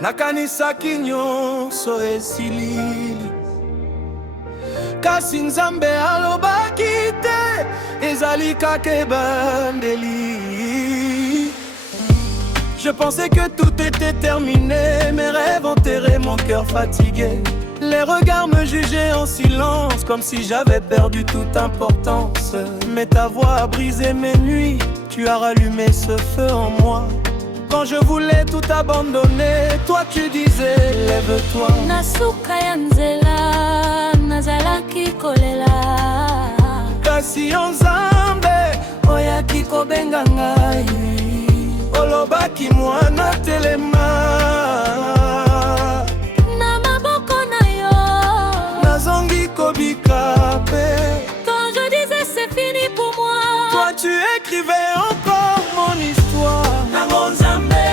nakanisaki nyonso esili. Kasi Nzambe alobaki te, ezali kaka ebandeli. Je pensais que tout était terminé, mes rêves enterrés, mon cœur fatigué. Les regards me jugeaient en silence, comme si j'avais perdu toute importance. Mais ta voix a brisé mes nuits, tu as rallumé ce feu en moi. Quand je voulais tout abandonner, toi tu disais lève-toi. Nasuka ya nzela, nazalaki kolela. Kasi yo Nzambe, oyaki kobenga ngai. Olobaki mwana telema. Na maboko na yo, nazongi kobika pe. quand je disais c'est fini pour moi, toi tu écrivais encore mon histoire. Nango Nzambe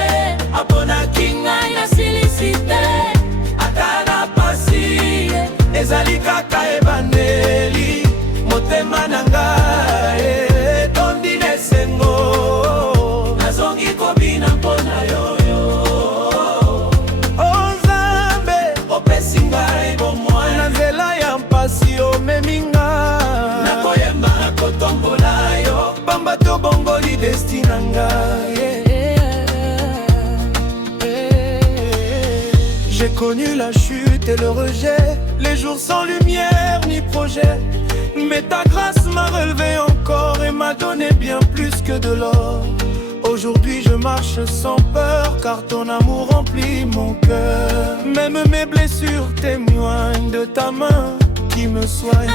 aponaki ngai na silisite, ata na pasi ezali kaka ebandeli. Motema na ngai etondi na esengo, nazongi kobina mpona yoyo. O Nzambe opesi ngai bomoi, na nzela ya mpasi omemi ngai. Nakoyemba nakotombola yo, pamba tobongoli desti na ngai. J'ai connu la chute et le rejet, les jours sans lumière ni projet. Mais ta grâce m'a relevé encore et m'a donné bien plus que de l'or. Aujourd'hui je marche sans peur, car ton amour remplit mon cœur. Même mes blessures témoignent de ta main qui me soigne.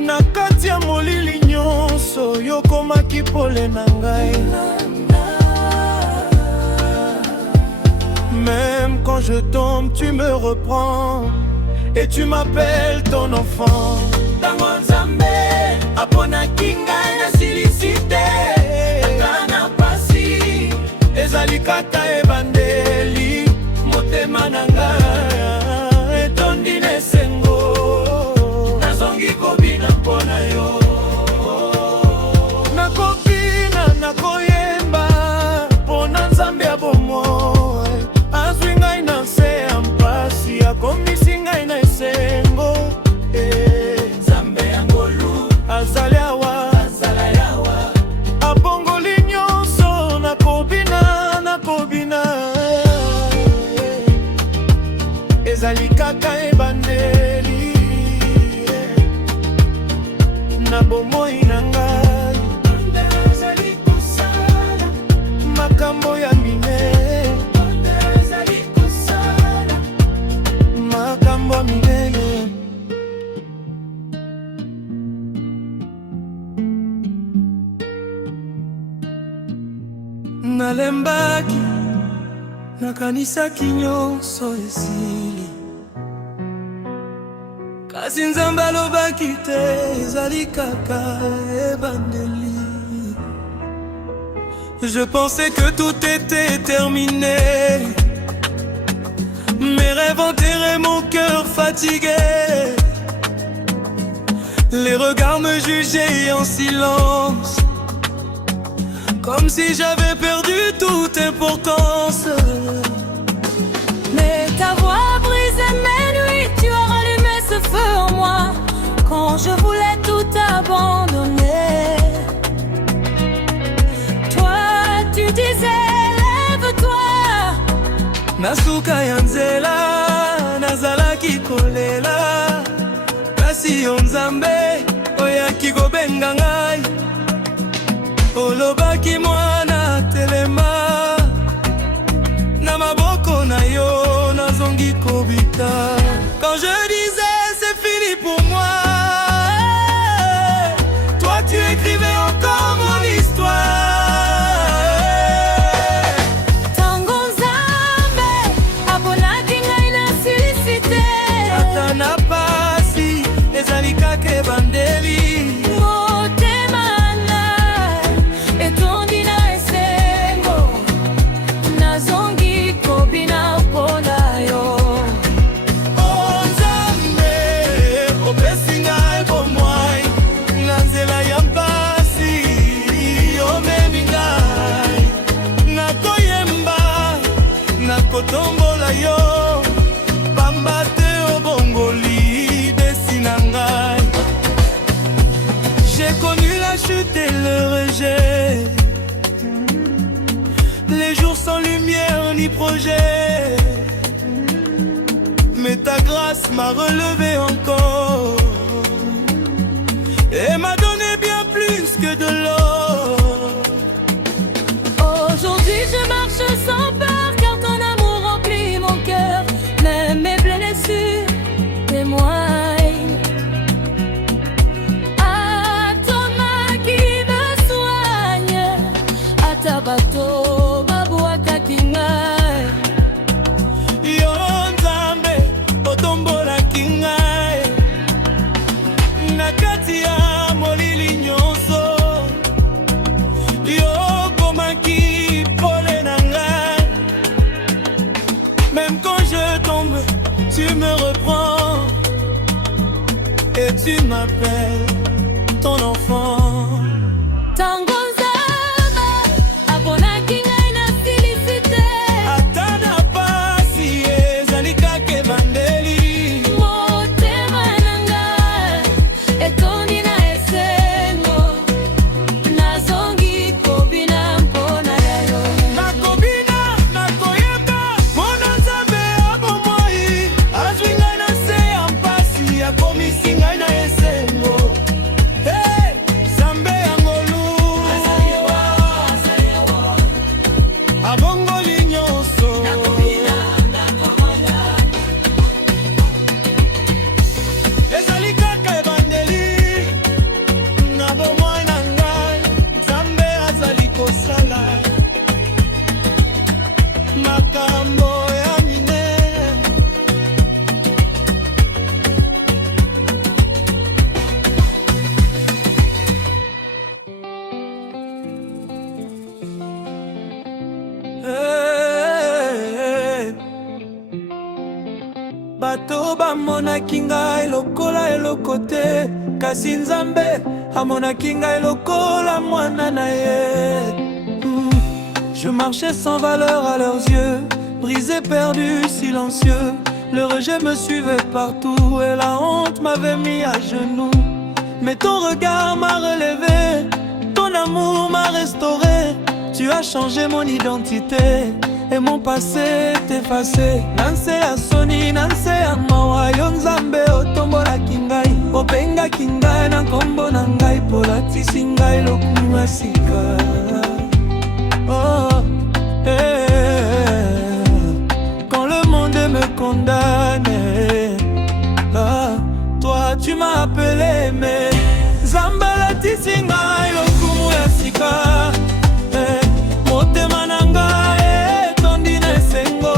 Na kati ya molili nyonso, yokomaki pole na ngai. Même quand je tombe, tu me reprends et tu m'appelles ton enfant. Nango Nzambe aponaki ngai na silisite, ata na pasi ezali kaka ebandeli. Motema na ngai etondi na esengo, nazongi kobina mpona yo. Nakobina nakoyemba mpona Nzambe ya bomoi. Azwi ngai na nse ya mpasi, akomisi ngai na esengo. Nzambe ya ngolu azali awa, abongoli nyonso. Nakobina nakobina, ezali kaka ebandeli. Na bomoi na ngai ezali kosala makambo ya minene, makambo minene. Nalembaki nakanisaki nyonso esili. Kasi Nzambe alobaki te, ezali kaka ebandeli. Je pensais que tout était terminé, mes rêves enterrés, mon cœur fatigué. Les regards me jugeaient en silence, comme si j'avais perdu toute importance. mais ta voix a brisé mes nuits, tu as rallumé ce feu en moi. Quand je voulais tout abandonner, toi tu disais lève-toi. Nasuka ya nzela, nazalaki kolela. Kasi yo Nzambe, oyaki kobenga ngai. Olobaki mwana telema. Na maboko na yo, nazongi kobika. Quand je disais c'est fini pour moi, toi tu écrivais encore mon histoire. Tango Nzambe aponaki ngai na silisite, ata na pasi ezali kaka ebandeli. motema na ngai etondi na esengo, nazongi kobina mpona yo. O Nzambe opesi sa grâce m'a relevé encore et m'a donné bien plus que de l'or. Aujourd'hui je marche sans peur car ton amour remplit mon cœur. Même mes blessures témoignent à ton main qui me soigne, à ta bateau babouaka kingai. Yo Nzambe otombola kingai nakati ya molili nyonso. Yo komaki pole na ngai. Même quand je tombe, tu me reprends et tu m'appelles ton enfant. Tango Nzambe aponaki ngai na silicité. Ata na pasi ezali kaka ebandeli. Motema na ngai etondi na esengo. Nazongi kobina mpona yo. Nakobina nakoyeba mpona Nzambe abomoi. Azwi ngai na se ya mpasi akomisi ngai na esengo. Hey, Nzambe ya ngolu abongoli nyonso. Ezali kaka ebandeli na bomoi na ngai. Nzambe azali kosala makambo ya minene. Bato bamonaki ngai lokola eloko te, kasi Nzambe amonaki ngai lokola mwana na ye. Je marchais sans valeur à leurs yeux, brisé, perdu, silencieux. Le rejet me suivait partout et la honte m'avait mis à genoux. Mais ton regard m'a relevé, ton amour m'a restauré. Tu as changé mon identité et mon passé est effacé. Nanse ya soni, nanse ya mawa, yo Nzambe otombolaki ngai, opengaki ngai na nkombo na ngai, polatisi ngai lokumu ya sika. Oh, quand le monde me condamne, toi tu m'as appelé, mais Nzambe latisi ngai lokumu ya sika. Motema na ngai etondi na esengo.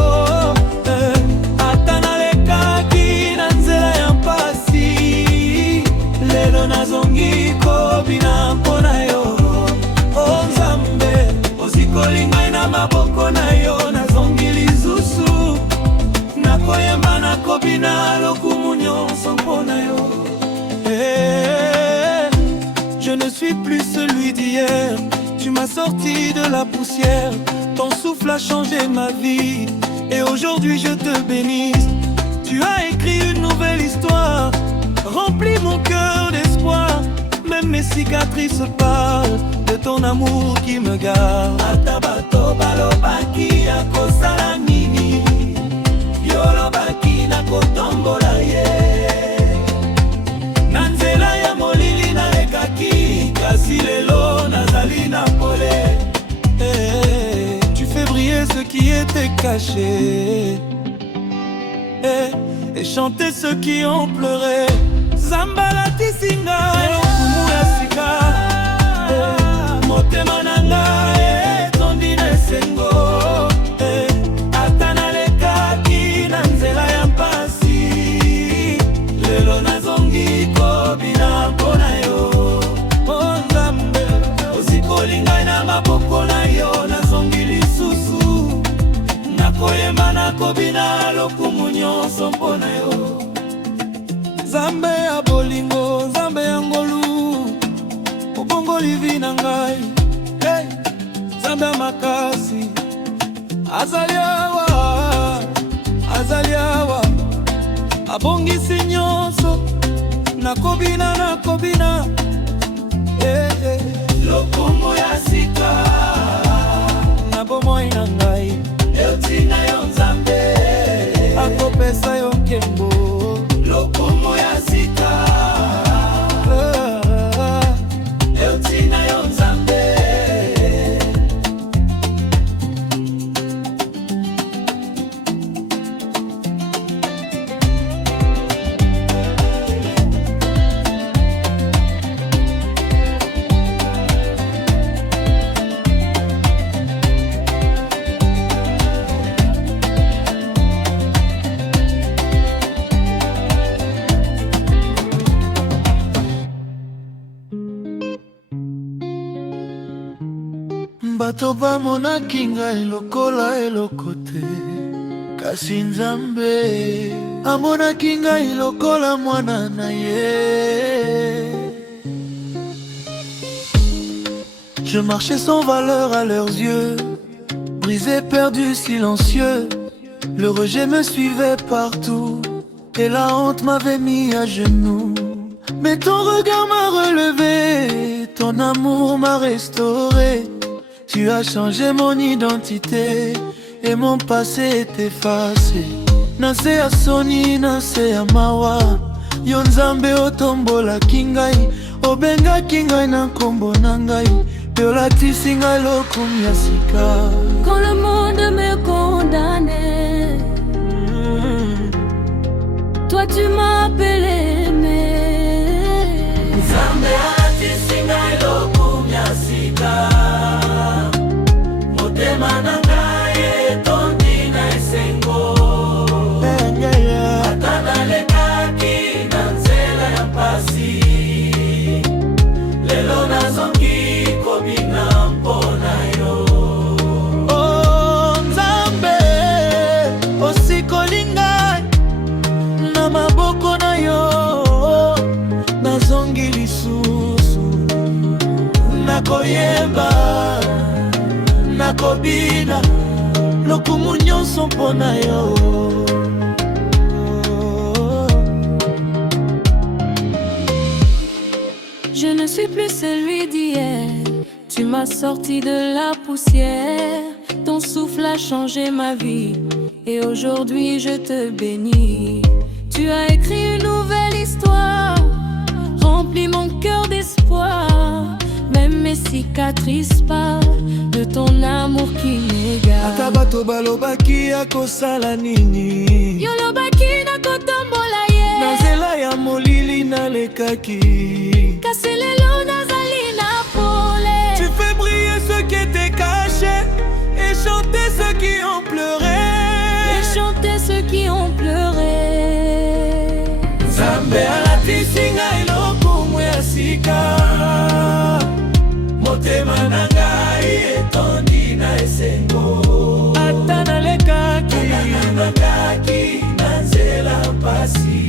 Ata nalekaki na nzela ya mpasi, lelo nazongi kobina mpona yo. Oh Nzambe osikoli ngai na maboko na yo, nazongi lisusu nakoyemba nakobina lokumu nyonso mpona yo. Je ne suis plus celui d'hier. Tu m'as sorti de la poussière, ton souffle a changé ma vie et aujourd'hui je te bénisse. Tu as écrit une nouvelle histoire, remplis mon cœur d'espoir. Même mes cicatrices parlent de ton amour qui me garde. Ata bato balobaki akosala nini, yolobaki nakotombola ye. Na nzela ya molili nalekaki, kasi lelo nazali na pole. Tu fais briller ce qui était caché et chanter ceux qui ont pleuré. Nzambe latisi ngai lokumu ya sika. Motema na ngai etondi na esengo. Ata nalekaki na nzela ya mpasi, lelo nazongi kobina mpona yo. Oh Nzambe osikoli ngai na maboko na yo, nazongi lisusu nakoyemba nakobina lokumu nyonso mpona yo. Nzambe ya bolingo, Nzambe ya ngolu, obongoli vi na ngai. Hey, Nzambe ya makasi, azali awa, azali awa, abongisi nyonso, nakobina nakobina. Lokumu ya sika na bomoi na ngai, etina yo Nzambe akopesa yo. nkembo lokumu ya sika eutina yo Nzambe. Bato bamonaki ngai lokola eloko te, kasi Nzambe amonaki ngai lokola mwana na ye. Je marchais sans valeur à leurs yeux, brisé, perdu, silencieux. Le rejet me suivait partout et la honte m'avait mis à genoux. Mais ton regard m'a relevé, ton amour m'a restauré. Tu as changé mon identité et mon passé est effacé. Nase ya soni, nase ya mawa, yo Nzambe otombola kingai, obenga kingai na nkombo na ngai, pe olatisi ngai lokumu ya sika. Quand le monde me condamnait, toi tu m'as appelé aimé. Nzambe alatisi ngai lokumu ya sika. Motema na ngai etondi na esengo, ata nalekaki na nzela ya mpasi, lelo nazongi kobina mpona yo. Oh Nzambe, osikoli ngai na maboko na yo, nazongi lisusu nakoyemba nakobina lokumu nyonso mpona yo. Je ne suis plus celui d'hier, tu m'as sorti de la poussière. Ton souffle a changé ma vie et aujourd'hui je te bénis. Tu as écrit une nouvelle histoire, rempli mon cœur d'espoir. Même mes cicatrices parlent de ton amour qui m'égare. Ata bato balobaki akosala nini, yolobaki nakotambola ye, na nzela ya molili nalekaki, kasi lelo nazali na pole. Tu fais briller ceux qui étaient cachés et chanter ceux qui ont pleuré, et chanter ceux qui ont pleuré. Nzambe alatisi ngai lokumu ya sika. Motema na ngai etondi na esengo, ata nalekaki na nzela mpasi,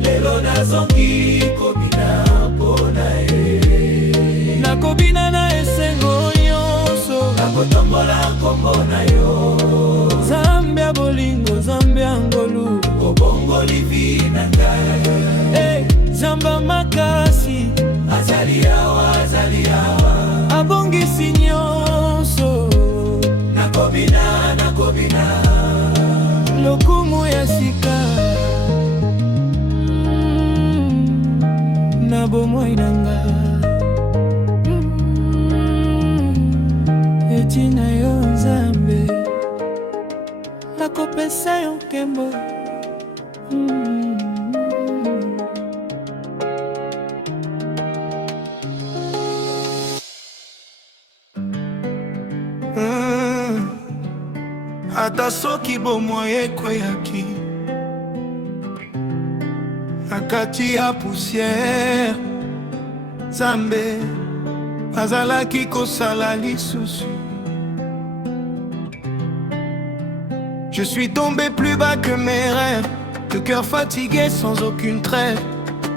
lelo nazongi kobina mpona ye. Nakobina na esengo nyonso, nakotombola nkombo na yo. Nzambe ya bolingo, Nzambe ya ngolu, obongoli vi na ngai. Hey, Nzambe makasi azali awa, azali awa, abongisi nyonso, nakobina, nakobina lokumu ya sika. Na bomoi na nga etina yo Nzambe, nakopesa yo nkembo. Ata soki bomoi ekweyaki nakati ya poussière, Nzambe azalaki kosala lisusu. Je suis tombé plus bas que mes rêves, le cœur fatigué sans aucune trêve.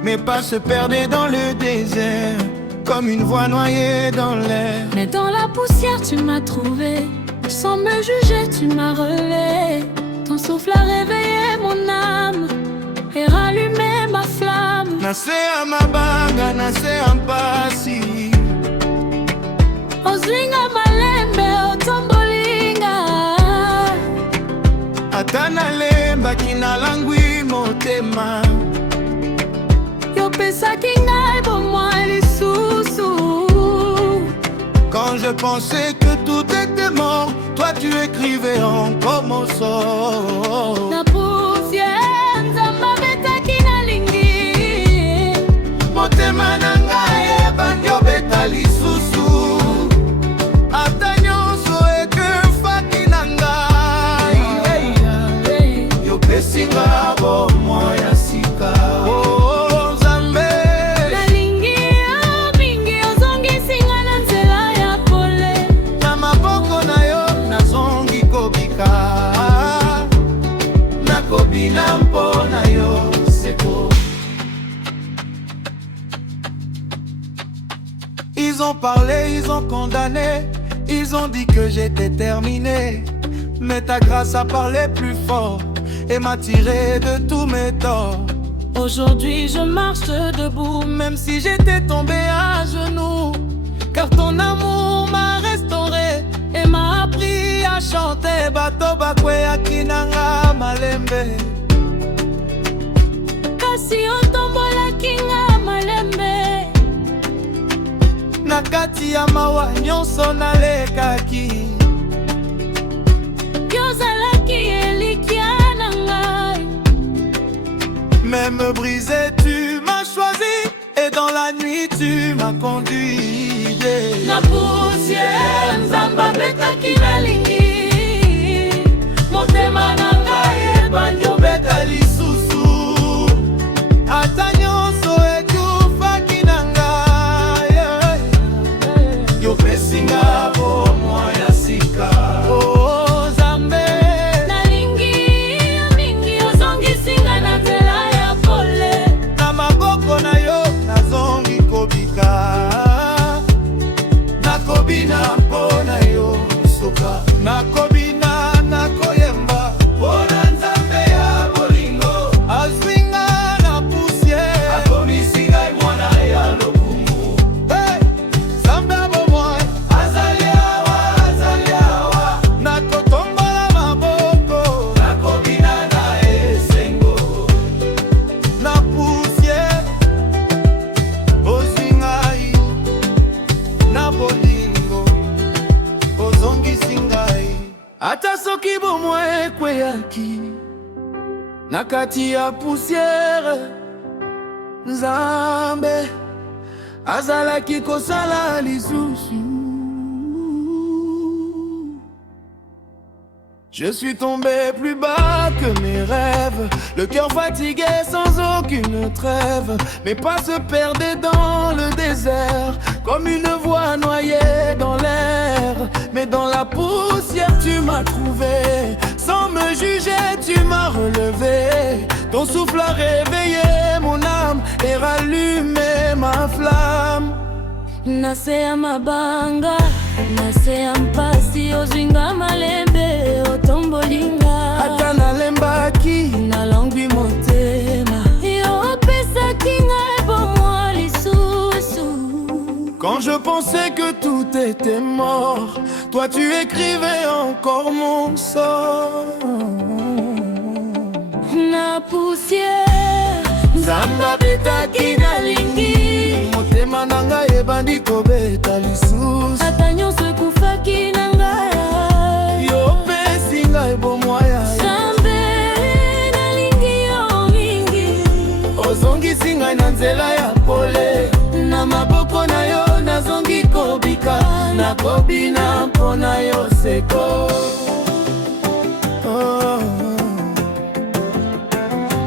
Mes pas se perdaient dans le désert, comme une voix noyée dans l'air. Mais dans la poussière tu m'as trouvé, sans me juger tu m'as relevé. Ton souffle a réveillé mon âme et rallumé ma flamme. Nase ya mabanga, nase ya mpasi, ozlinga malembe otombolinga, ata nalemba nayembaki nalangwi motema. Yopesaki ngai bomoi lisusu. Quand je pensais que tout était mort, toi tu écrivais encore mon sort. Na poussière nzambe abetaki nalingi. Motema na ngai ebandi obeta lisusu. Ata nyonso ekufaki na ngai. Yopesi nga bomoi ya sika. Oh Nzambe, nalingi yo mingi, ozongisi nga na nzela ya pole. na maboko na yo nazongi kobika. Nakobina mpona yo seko. Ils ont parlé, ils ont condamné, ils ont dit que j'étais terminé. Mais ta grâce a parlé plus fort et m'a tiré de tous mes torts. Aujourd'hui je marche debout, Même si j'étais tombé à genoux, car ton amour m'a restauré et m'a appris à chanter. Bato bakweyaki nanga malembe. kasi otombolaki nga malembe. Na kati ya mawa nyonso nalekaki. Yozalaki elikya na ngai. Même brisé, tu m'as choisi, et dans la nuit, tu m'as conduit. Na poussière nzambe abetaki nalingi. Motema na ngai ebandi Obeta lisusu. Ata nyonso ekufaki na ngai. Yopesi nga bomoi ya sika. Oh Nzambe, nalingi yo mingi, ozongisi nga na nzela ya pole. na maboko na yo nazongi kobika. Nakobina mpona yo suka. Nakobina nakoyemba mpona Nzambe ya bolingo. Azwi nga na poussière, akomisi ngai mwana ya lokumu. Hey! Nzambe ya bomoi azali awa, azali awa. Nakotombola maboko, nakobina na esengo. Na poussière ozwi ngai na bolingo, ozongisi ngai. Ata soki bomoi ekweyaki na kati ya poussière, Nzambe azalaki kosala lisusu. Je suis tombé plus bas que mes rêves, le cœur fatigué sans aucune trêve. Mes pas se perdaient dans le désert, comme une voix noyée dans l'air. Mais dans la poussière tu m'as trouvé, sans me juger tu m'as relevé. Ton souffle a réveillé mon âme et rallumé ma flamme. nase ya mabanga, nase ya mpasi, ozwinga malembe, otombolinga. Ata nalembaki nalangwi motema, yo opesaki ngai bomoi lisusu. quand je pensais que tout était mort, toi tu écrivais encore mon sort. Na poussière nzambe abetaki nalingi. Motema na ngai ebandi kobeta lisusu. ata nyonso ekufaki na ngai. Yopesi ngai bomoi ya Nzambe nalingi yo mingi, ozongisi ngai na nzela ya pole. na maboko na yo nazongi kobika. Nakobina mpona yo seko. Oh.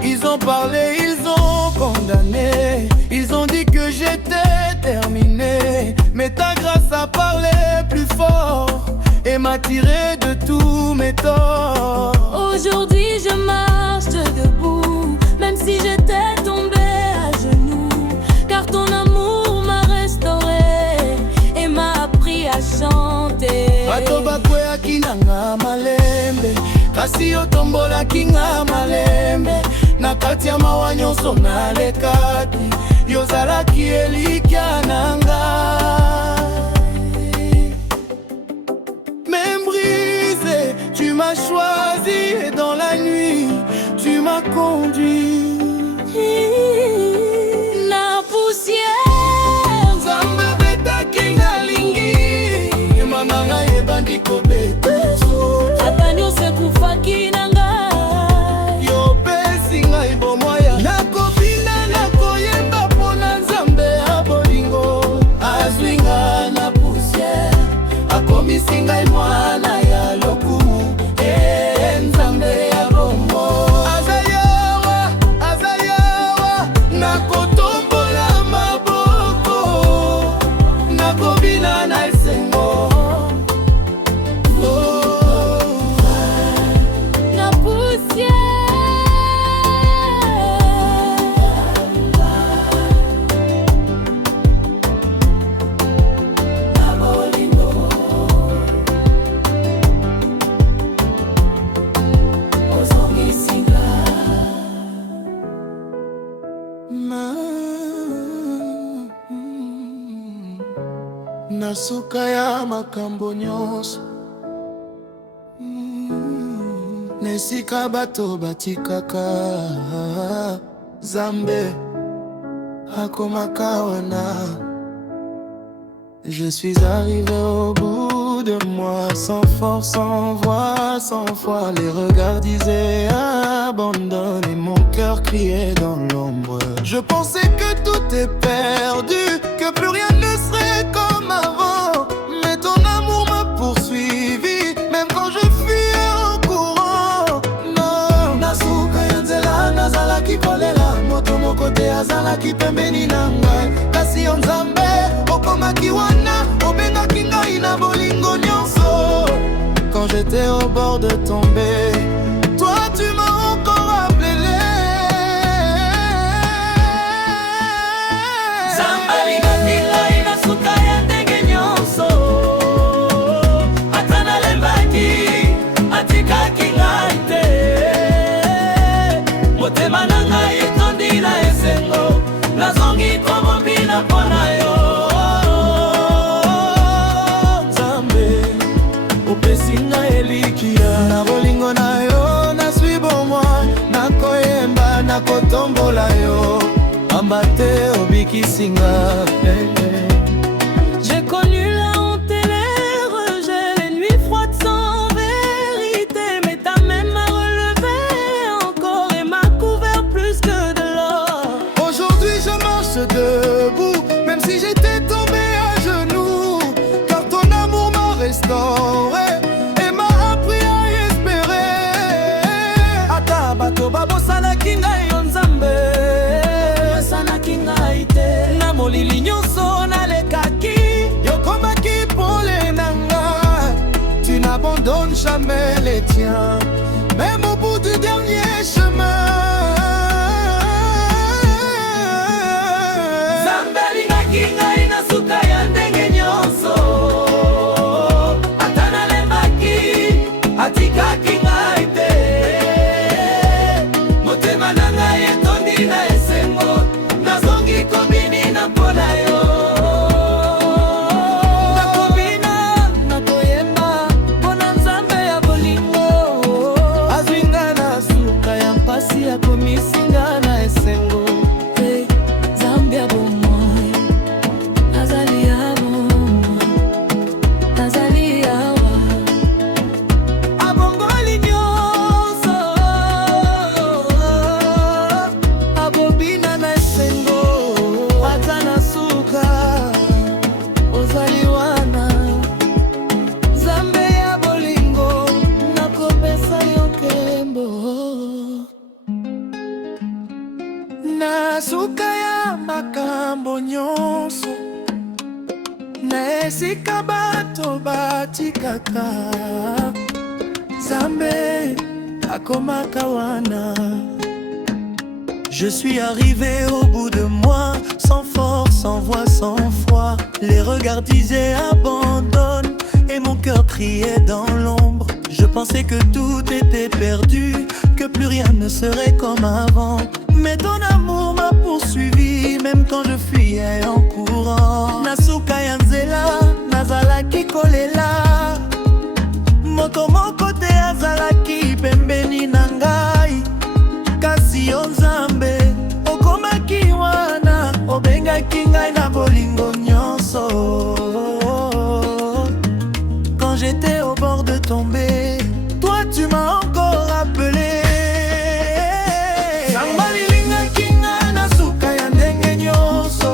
Ils ont parlé, ils ont condamné, ils ont dit que j'étais terminé. Mais ta grâce a parlé plus fort et m'a tiré de tous mes torts. Aujourd'hui je marche debout, même si j'étais tombé à genoux, car ton amour m'a restauré et m'a appris à chanter. Bato bakweyaki nanga malembe, kasi otombolaki nga malembe. Na kati ya mawa nyonso nalekaki, yozalaki elikya na ngai. Même brisé, tu m'as choisi, et dans la nuit conduit. Na poussière Nzambe abetaki ngalingi mama ngai ebandi kobeta ata nyonso ekufaki na ngai. yopesi ngai bomoi nakobina nakoyemba mpona Nzambe ya bolingo. Azwi ngai na poussière akomisi ngai mwana ya lokumu. Nzambe ya bomoi aza yawa nakotombola maboko nakobina na esengo. Na poussière na bolingo ozongisinga na suka ya makambo nyonso. Na esika bato batikaka Nzambe akomaka wana. Je suis arrivé au bout de moi, sans force, sans voix, sans foi. Les regards disaient abandonne et mon cœur criait dans l'ombre. Je pensais que tout est perdu, que plus rien ne serait comme avant. Mais ton amour m'a poursuivi, même quand je fuyais en courant. Non, nasuka ya nzela nazalaki kolela, moto moko te azalaki pembeni na ngai. Kasi yo Nzambe okomaki wana, obengaki ngai na bolingo nyonso. Quand j'étais au bord de tomber, toi tu m'as encore appelé. Nzambe alingaki ngai na suka ya ndenge nyonso. Ata nalembaki atikaki ngai te. Motema na ngai etondi na esengo, nazongi komobina mpona yo. Nzambe opesi ngai elikia na bolingo na yo. Nazwi bomoi nakoyemba nakotombola yo, pamba te obikisinga. j'ai connu la honte et les rejets, les nuits froides sans vérité. Mais ta main m'a relevé encore et m'a couvert plus que de l'or. Aujourd'hui je marche debout, même si j'étais tombé à genoux, car ton amour m'a restauré et m'a appris à espérer. Ata bato babosanaki ngai yo Nzambe, osanaki ngai te. Na molili nyonso nalekaki, yokomaki pole na ngai. Tu n'abandonnes jamais les tiens, même au bout du dernier chemin. Nzambe alingaki ngai na suka ya ndenge nyonso. Ata nalembaki atikaki ngai te. Motema na ngai etondi na esengo, nazongi kobini na mpona yo. Nakobina nakoyemba mpona Nzambe ya bolingo. Azwi ngai na suka ya mpasi akomisi ngai na esengo. Hey, Nzambe ya bomoi nazali awa, nazali awa. Abongoli nyonso, abobina na esengo. Ata na suka ozali wana. Nzambe ya bolingo nakopesa yo nkembo. Na suka ya makambo nyonso, na esika bato batikaka Nzambe akomaka wana. Je suis arrivé au bout de moi, sans force, sans voix, sans foi. Les regards disaient abandonne et mon cœur criait dans l'ombre. Je pensais que tout était perdu, que plus rien ne serait comme avant. Mais ton amour m'a poursuivi, même quand je fuyais en courant. Nasuka ya nzela, nazalaki kolela. Moto moko te azalaki pembeni na ngai. Kasi kasi yo Nzambe okomaki wana obengaki ngai na bolingo nyonso. Quand j'étais au bord de tomber, toi tu m'as encore appelé. Nzambe alingaki ngai na suka ya ndenge nyonso,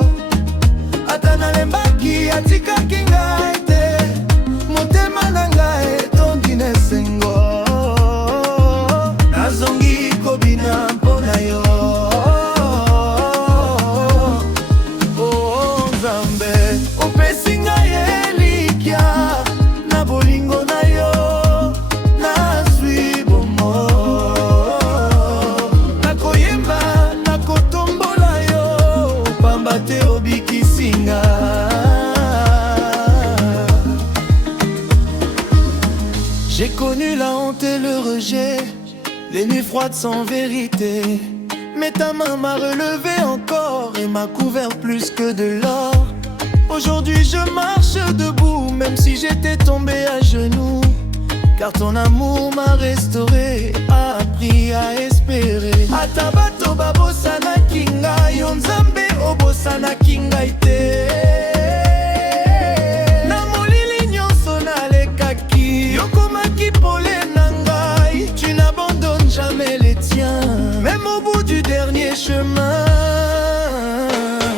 ata nalembaki atikaki ngai te. Motema na ngai etondi na esengo, nazongi kobina mpona yo. Oh Nzambe opesi ngai elikya na bolingo na yo, nazwi bomo. Nakoyemba nakotombola yo, pamba te obikisi ngai. J'ai connu la honte et le rejet, les nuits froides sans vérité. Mais ta main m'a relevé encore et m'a couvert plus que de l'or. Aujourd'hui je marche debout, même si j'étais tombé à genoux. Car ton amour m'a restauré, a appris à espérer. Atabato babosana kinga, yo Nzambe obosana kinga ite. Tu n'abandonnes jamais les tiens, même au bout du dernier chemin.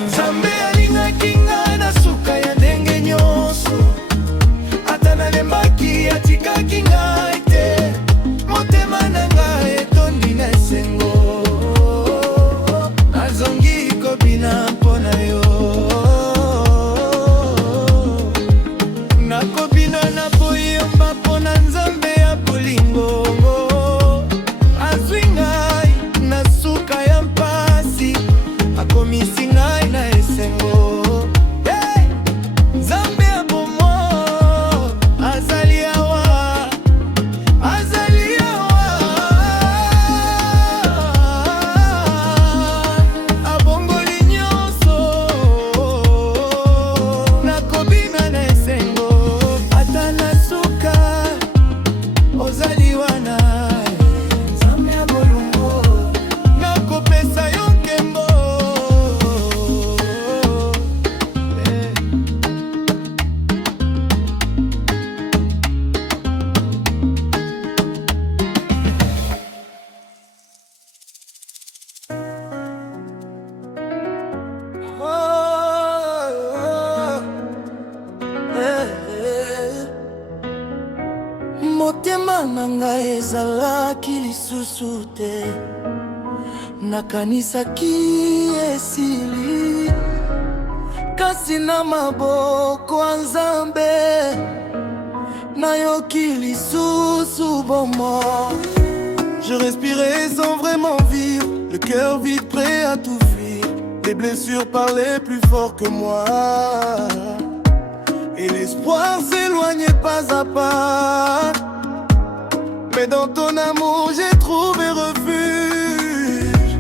Nzambe alingaki ngai na suka ya ndenge nyonso, ata nalembaki atikaki ngai te. Motema na ngai etondi na esengo, nazongi kobina mpona yo. Nakobina na boyemba mpona Nzambe ya bolingo. Akomisi ngai na esengo, hey! Nzambe ya bomo azali awa, azali awa. Abongoli nyonso, nakobina na esengo. Ata na suka ozali wana, Nzambe ya bolongo nakopesa yo nkembo. Motema na ngai ezalaki lisusu te, nakanisaki esili. Kasi na maboko ya Nzambe nayoki lisusu bomo. Je respirais sans vraiment vivre, le cœur vide prêt à tout fuir. Les blessures parlaient plus fort que moi, et l'espoir s'éloignait pas à pas. Mais dans ton amour j'ai trouvé refuge,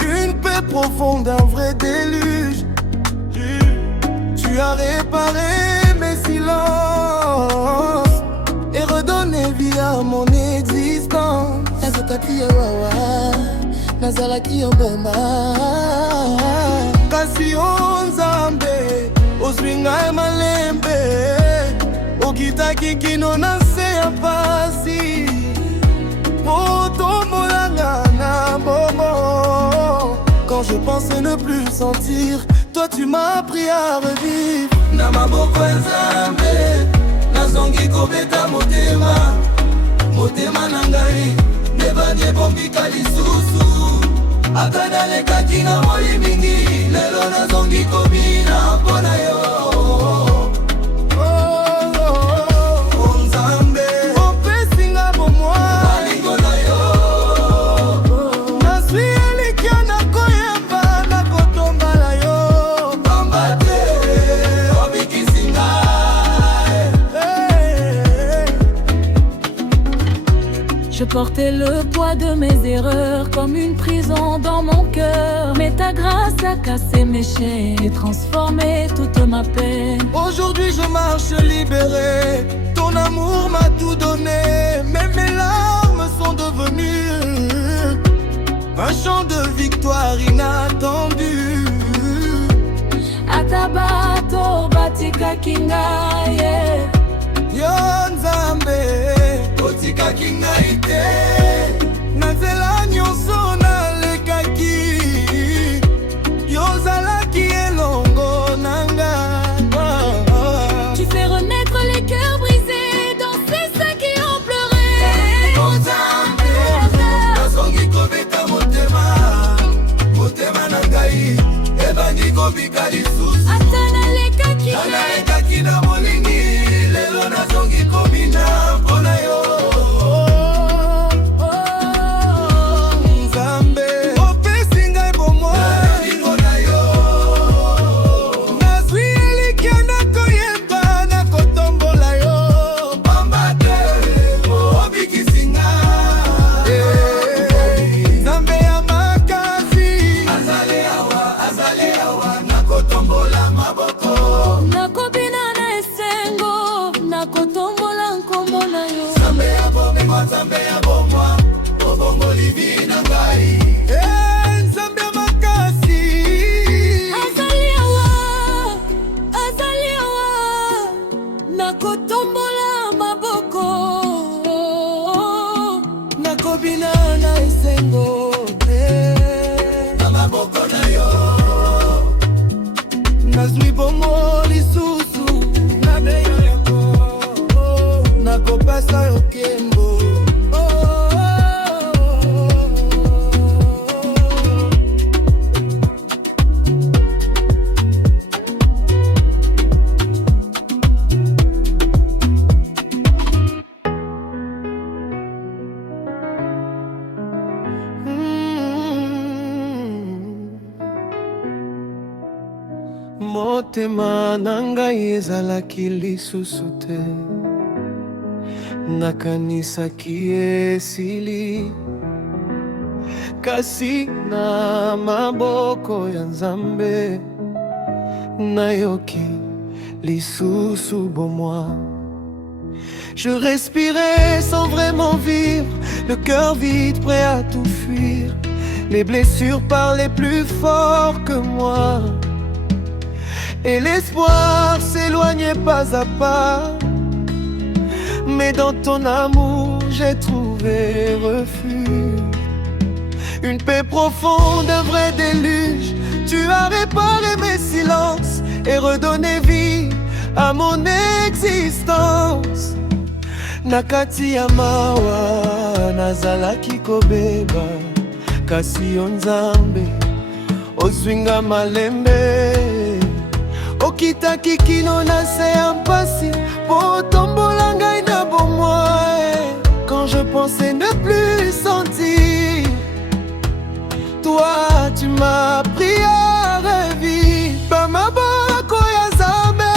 une paix profonde, un vrai déluge. Tu as réparé mes silences et redonné vie à mon existence. Nazokaki yo wawa, nazalaki yo boma. Kasi yo Nzambe ozwi ngai malembe, okitaki kino na se ya pasi. Quand je pensais ne plus sentir, toi tu m'as appris à revivre. Na maboko ya Nzambe nazongi kobeta motema, motema na ngai nebandi ebombika lisusu. Ata nalekaki na moi mingi, lelo nazongi kobina mpona yo. Je portais le poids de mes erreurs comme une prison dans mon cœur. Mais ta grâce a cassé mes chaînes et transformé toute ma peine. Aujourd'hui je marche libéré, ton amour m'a tout donné. Mais mes larmes sont devenues un chant de victoire inattendu. Atabato batikaki ngai, Yo Nzambe otikaki ngai te, na nzela nyonso nalekaki, yo ozalaki elongo na ngai. Tu fais renaître les cœurs brisés, danser ceux qui ont pleuré. Nzambe nazongi kobeta motema, motema na ngai ebangi kobika lisusu. Ata nalekaki na molingi, lelo nazongi kobina mpona yo. Nzambe opesi ngai bomoi na yo, nazwi elikya nakoyemba nakotombola yo. Pamba te obikisi ngai, Nzambe ya makasi azali awa nakotombola maboko. nakobina na esengo, nakotombola nkombo na yo. Nzambe ya bomema, Nzambe ya bomwa, obongoli vi na ngai. Nzambe ya makasi Azali awa, nakotombola maboko. nakobina na esengo na maboko na yo, nazwi bongo lisusu na beyo yango, nakopesa yo nkembo. Motema na ngai ezalaki lisusu te, nakanisaki esili, kasi na maboko ya Nzambe nayoki lisusu bomoi. Je respirais sans vraiment vivre, le cœur vide, prêt à tout fuir. Les blessures parlaient plus fort que moi, et l'espoir s'éloignait pas à pas. Mais dans ton amour j'ai trouvé refuge, une paix profonde, un vrai déluge. Tu as réparé mes silences et redonné vie à mon existence. Nakati ya mawa nazalaki kobeba, kasi yo Nzambe ozwinga malembe. Okitaki kino na se ya mpasi, po tombola ngai na bomoi. Quand je pensais ne plus sentir, toi tu m'as pris à revivre. Bamaboko ya Nzambe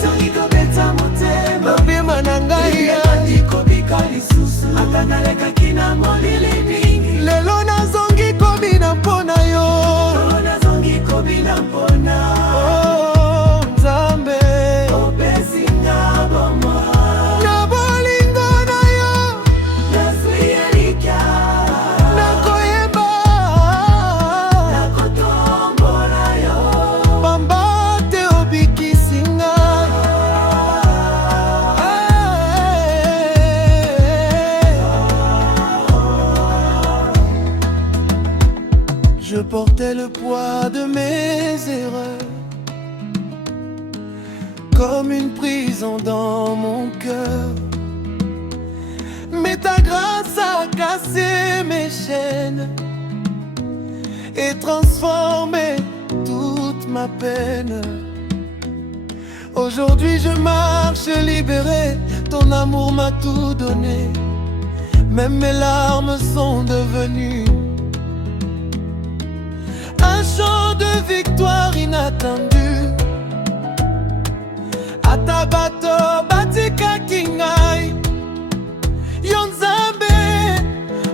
zongi kobeta motema, mobima na ngai kobika lisusu, ata nalekaki na molili mingi. Lelo nazongi kobina mpona yo, lelo nazongi kobina mpona Nzambe opesi nga bomoi. Na bolingo na yo nazwi elikya, nakoyeba nakotombola yo. Pamba te obikisi ngai, je portais le poids de mes erreurs comme une prison dans mon cœur. Mais ta grâce a cassé mes chaînes et transformé toute ma peine. Aujourd'hui je marche libéré, ton amour m'a tout donné. Même mes larmes sont devenues un chant de victoire inattendue. Atabato batikaki ngai, yo Nzambe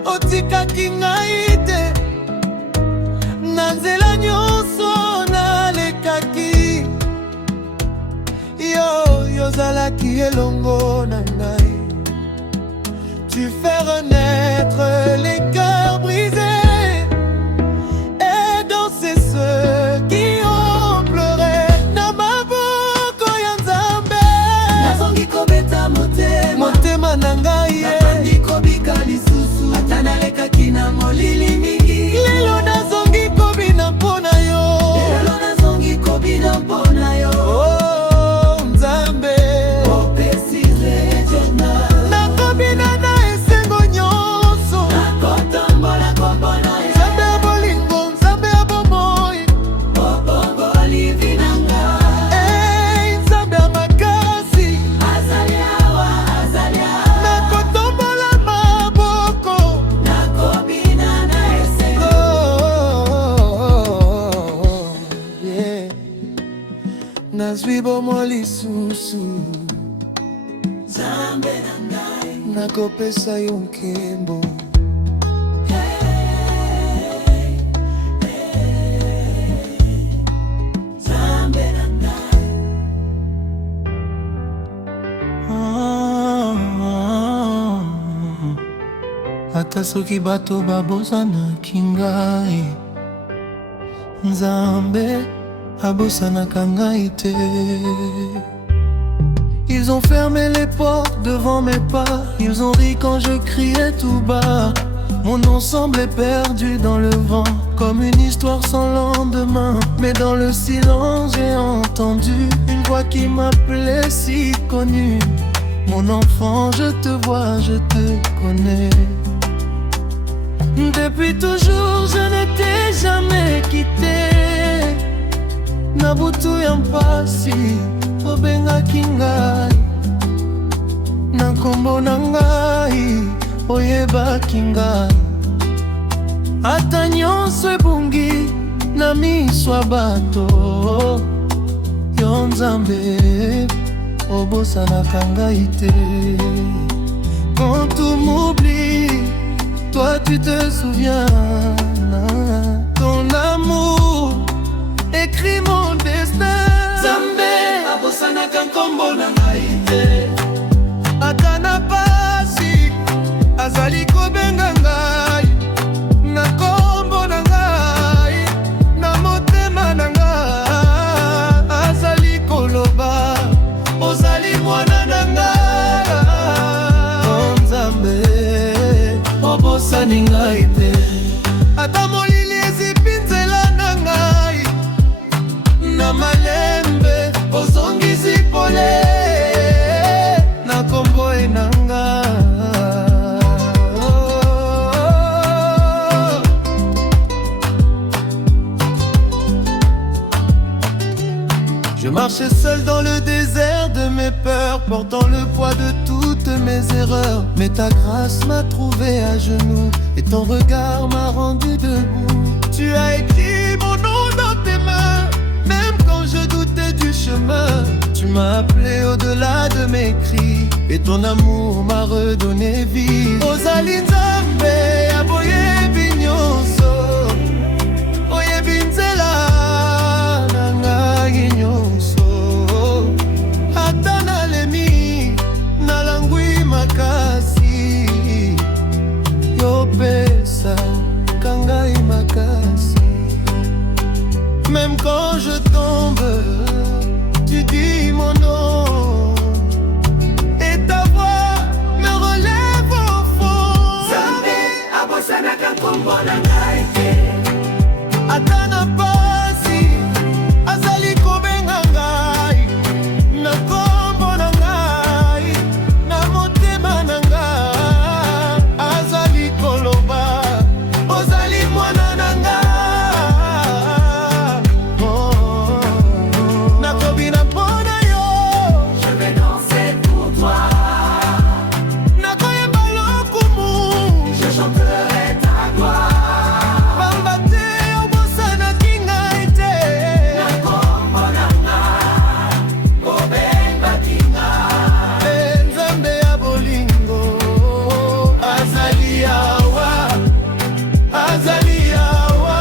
otikaki ngai te, na nzela nyonso nalekaki, yo ozalaki elongo na ngai. Tu fais renaître les cœurs brisés, nazwi bomoi lisusu Nzambe na ngai nakopesa yo nkembo Nzambe na ngai ata soki bato babozanaki ngai Nzambe abosanaka ngai te. Ils ont fermé les portes devant mes pas, ils ont ri quand je criais tout bas. Mon nom semblait perdu dans le vent, comme une histoire sans lendemain. Mais dans le silence j'ai entendu une voix qui m'appelait si connue. Mon enfant, je te vois, je te connais. Depuis toujours je ne t'ai jamais quitté. Nabutu ya mpasi obengaki ngai, na nkombo na ngai oyebaki ngai. Ata nyonso ebungi na miso ya bato, yo Nzambe obosanaka ngai te. Quand tout m'oublie, toi tu te souviens. Ton amour écrit mon destin. Nzambe abosanaka nkombo na ngai te. Ata na pasi azali kobenga ngai, na nkombo na ngai, na motema na ngai azali koloba ozali mwana na ngai. Oh Nzambe obosani ngai te. Ata molili ezipi nzela na ngai, na malembe ozongisi pole na nkombo na ngai. Je marchais seul dans le désert de mes peurs, portant le poids de toutes mes erreurs. Mais ta grâce m'a trouvé à genoux et ton regard m'a rendu debout. Tu as écrit mon nom dans tes mains, même quand je doutais du chemin. Tu m'as appelé au-delà de mes cris et ton amour m'a redonné vie. Ozali Nzambe aboyebi nyonso, oyebi nzela na ngai nyonso. Ata nalemi nalangwi makasi, yopesa kangai makasi. Même quand je tombe, tu dis mon nom, et ta voix me relève au fond. Nzambe abosanaka nkombo na ngai te. Ata na pasi azali kobenga ngai, na nkombo na ngai, na motema na ngai azali koloba ozali mwana na ngai. Nakobina mpona yo, je vais danser pour toi. Nakoyeba lokumu, je chanterai ta gloire. Pamba te obosanaki ngai te. Na nkombo na ngai obengaki ngai. Nzambe ya bolingo azali awa, azali awa.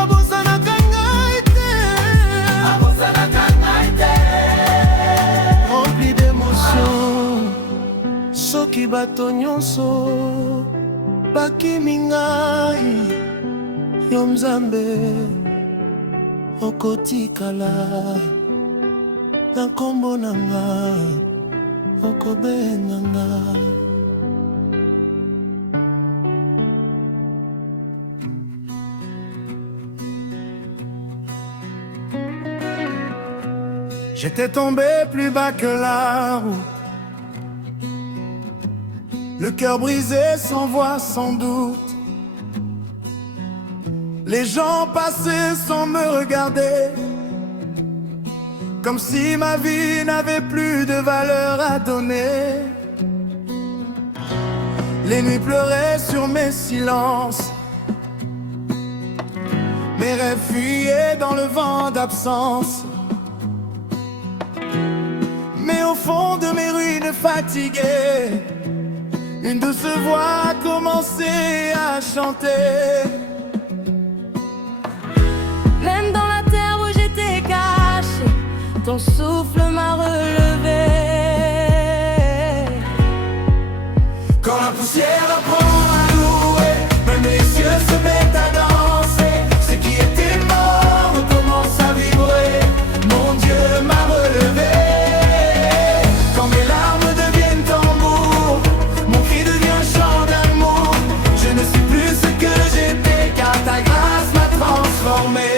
Abosanaka ngai te, abosanaka ngai te. Rempli d'émotions, soki bato nyonso bakimi ngai, yo Nzambe okotikala. Na nkombo na ngai okobenga ngai. J'étais tombé plus bas que la roue, le cœur brisé sans voix sans doute. Les gens passaient sans me regarder, comme si ma vie n'avait plus de valeur à donner. Les nuits pleuraient sur mes silences, mes rêves fuyaient dans le vent d'absence. au fond de mes ruines fatiguées, une douce voix a commencé à chanter. Même dans la terre où j'étais caché, ton souffle m'a relevé. Quand la poussière apprend à louer, même les cieux se mettent à danser. Ce qui était mort recommence à vibrer. Mon Dieu m'a relevé. Quand mes larmes deviennent tambours, mon cri devient chant d'amour. Je ne suis plus ce que j'étais, car ta grâce m'a transformé.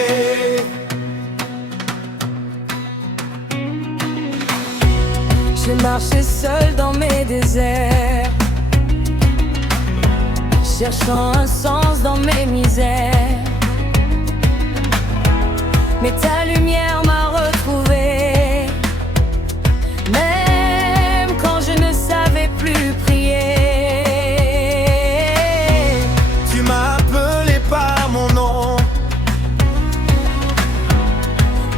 J'ai marché seul dans mes déserts, cherchant un sens dans mes misères. Mais ta lumière m'a retrouvé, même quand je ne savais plus prier. Tu m'as appelé par mon nom,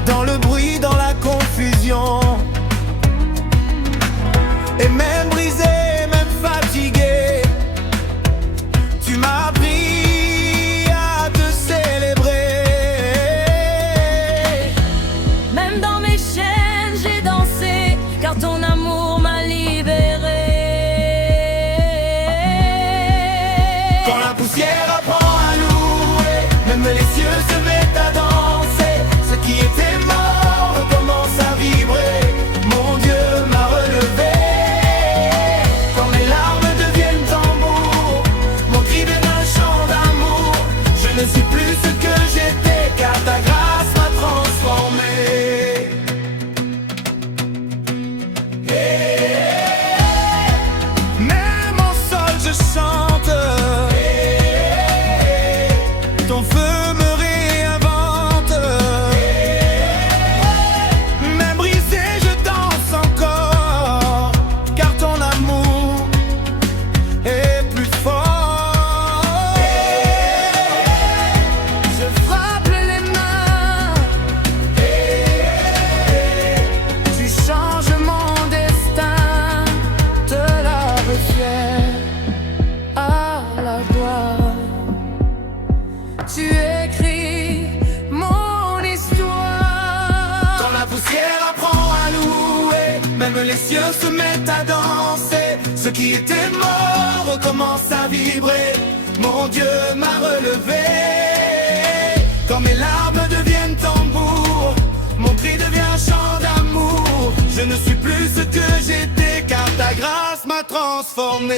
dans le bruit, dans la confusion. Et même brisé, même fatigué, tu m'as appris à te célébrer. Même dans mes chaînes, j'ai dansé, car ton amour m'a libéré. Quand la poussière apprend à louer, même les cieux se mettent à danser. Ce qui était mort recommence à vibrer. Mon Dieu m'a relevé. Quand mes larmes deviennent tambours, mon cri devient chant d'amour. Je ne suis plus ce que j'étais, car ta grâce m'a transformé. Même en sol je chante, ton feu me réinvente. Même brisé je danse encore, car ton amour est plus fort. Je frappe les mains, tu changes mon destin, te lave fier à la gloire. Tu écris mon histoire. Quand la poussière apprend à louer, même les cieux se mettent à danser. Ce qui était mort recommence à vibrer. Mon Dieu m'a relevé. Quand mes larmes deviennent tambours, mon cri devient chant d'amour. Je ne suis plus ce que j'étais, car ta grâce m'a transformé.